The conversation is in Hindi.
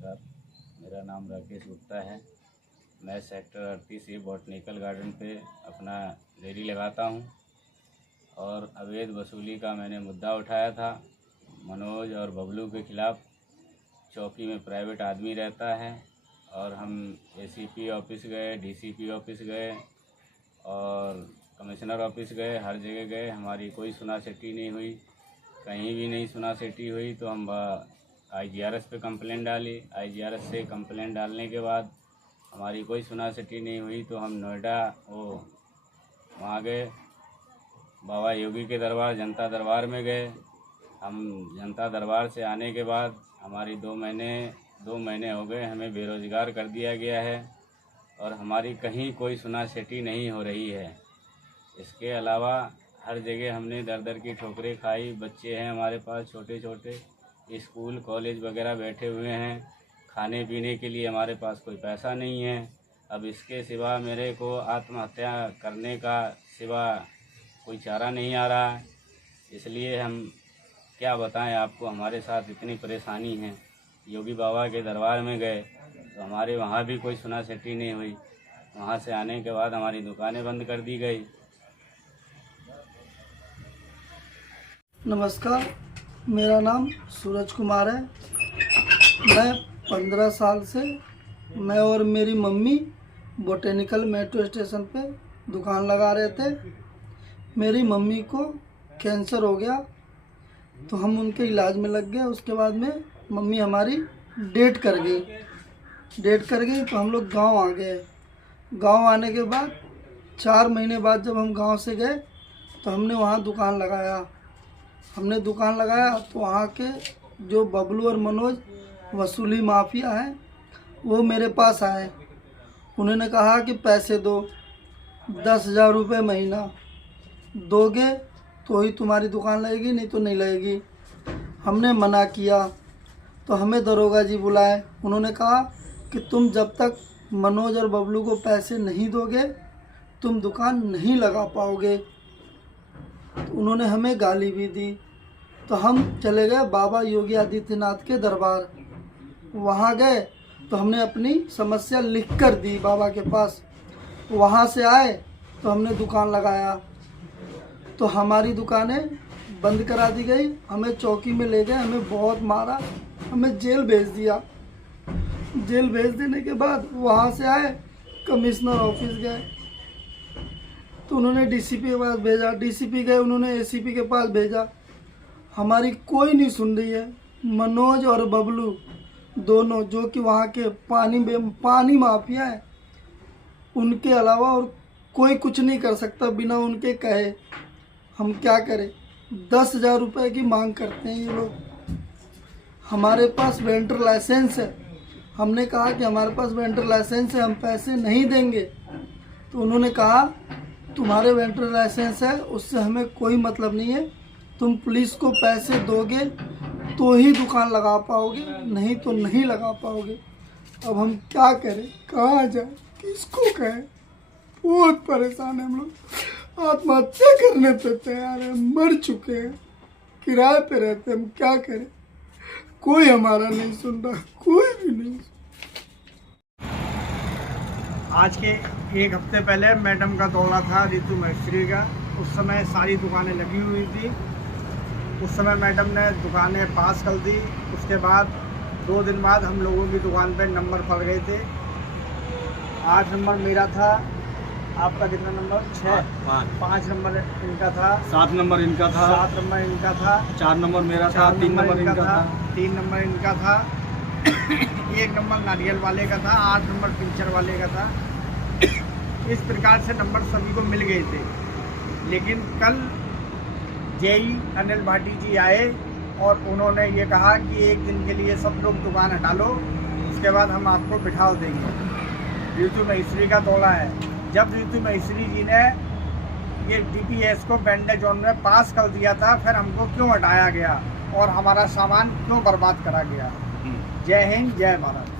नमस्कार, मेरा नाम राकेश गुप्ता है। मैं सेक्टर 38 बॉटनिकल गार्डन पे अपना रेडी लगाता हूँ और अवैध वसूली का मैंने मुद्दा उठाया था। मनोज और बबलू के खिलाफ़ चौकी में प्राइवेट आदमी रहता है और हम एसीपी ऑफिस गए, डीसीपी ऑफिस गए और कमिश्नर ऑफिस गए, हर जगह गए, हमारी कोई सुनासेठी नहीं हुई। कहीं भी नहीं सुनासेठी हुई तो हम IGRS पे कंप्लेंट डाली। IGRS से कंप्लेंट डालने के बाद हमारी कोई सुनासेठी नहीं हुई तो हम नोएडा वहाँ गए, बाबा योगी के दरबार, जनता दरबार में गए। हम जनता दरबार से आने के बाद हमारी 2 महीने हो गए, हमें बेरोज़गार कर दिया गया है और हमारी कहीं कोई सुनासेठी नहीं हो रही है। इसके अलावा हर जगह हमने दर की ठोकरें खाई। बच्चे हैं हमारे पास छोटे छोटे, स्कूल कॉलेज वगैरह बैठे हुए हैं, खाने पीने के लिए हमारे पास कोई पैसा नहीं है। अब इसके सिवा मेरे को आत्महत्या करने का सिवा कोई चारा नहीं आ रहा है। इसलिए हम क्या बताएं आपको, हमारे साथ इतनी परेशानी है। योगी बाबा के दरबार में गए तो हमारे वहाँ भी कोई सुनासेठी नहीं हुई। वहाँ से आने के बाद हमारी दुकानें बंद कर दी गई। नमस्कार, मेरा नाम सूरज कुमार है। मैं 15 साल से मैं और मेरी मम्मी बॉटनिकल मेट्रो स्टेशन पे दुकान लगा रहे थे। मेरी मम्मी को कैंसर हो गया तो हम उनके इलाज में लग गए। उसके बाद में मम्मी हमारी डेट कर गई तो हम लोग गांव आ गए। गांव आने के बाद 4 महीने बाद जब हम गांव से गए तो हमने वहाँ दुकान लगाया तो वहाँ के जो बबलू और मनोज वसूली माफिया हैं वो मेरे पास आए। उन्होंने कहा कि पैसे दो, 10,000 रुपये महीना दोगे तो ही तुम्हारी दुकान लगेगी, नहीं तो नहीं लगेगी। हमने मना किया तो हमें दरोगा जी बुलाए। उन्होंने कहा कि तुम जब तक मनोज और बबलू को पैसे नहीं दोगे तुम दुकान नहीं लगा पाओगे। तो उन्होंने हमें गाली भी दी। तो हम चले गए बाबा योगी आदित्यनाथ के दरबार। वहाँ गए तो हमने अपनी समस्या लिख कर दी बाबा के पास। वहाँ से आए तो हमने दुकान लगाया तो हमारी दुकानें बंद करा दी गई। हमें चौकी में ले गए, हमें बहुत मारा, हमें जेल भेज दिया। जेल भेज देने के बाद वहाँ से आए, कमिश्नर ऑफिस गए तो उन्होंने डीसीपी के पास भेजा। डीसीपी गए, उन्होंने एसीपी के पास भेजा। हमारी कोई नहीं सुन रही है। मनोज और बबलू दोनों, जो कि वहाँ के पानी माफिया है, उनके अलावा और कोई कुछ नहीं कर सकता बिना उनके कहे। हम क्या करें? 10,000 रुपये की मांग करते हैं ये लोग। हमारे पास वेंडर लाइसेंस है। हमने कहा कि हमारे पास वेंडर लाइसेंस है, हम पैसे नहीं देंगे। तो उन्होंने कहा तुम्हारे वेंडर लाइसेंस है, उससे हमें कोई मतलब नहीं है। तुम पुलिस को पैसे दोगे तो ही दुकान लगा पाओगे, नहीं तो नहीं लगा पाओगे। अब हम क्या करें, कहाँ जाए, किसको कहें? बहुत परेशान है हम लोग। आत्महत्या करने पे तैयार है, मर चुके हैं, किराए पे रहते हैं। हम क्या करें? कोई हमारा नहीं सुन रहा, कोई भी नहीं। आज के 1 हफ्ते पहले मैडम का दौरा था, रितु मिस्त्री का। उस समय सारी दुकानें लगी हुई थी। उस समय मैडम ने दुकानें पास कर दी। उसके बाद 2 दिन बाद हम लोगों की दुकान पे नंबर पड़ गए थे। 8 नंबर मेरा था। आपका कितना नंबर? 6, 5 नंबर इनका था, 7 नंबर इनका था, 7 नंबर इनका था, 4 नंबर मेरा था, 3 नंबर इनका था, 3 नंबर इनका था, 1 नंबर नारियल वाले का था, 8 नंबर पिंचर वाले का था। इस प्रकार से नंबर सभी को मिल गए थे। लेकिन कल जेई अनिल भाटी जी आए और उन्होंने ये कहा कि 1 दिन के लिए सब लोग दुकान हटा लो, उसके बाद हम आपको बिठा देंगे। रितु मिस्त्री का दौरा है। जब रितु मिस्त्री जी ने ये DPS को बैंडेज जोन में पास कर दिया था, फिर हमको क्यों हटाया गया और हमारा सामान क्यों बर्बाद करा गया? जय हिंद, जय भारत।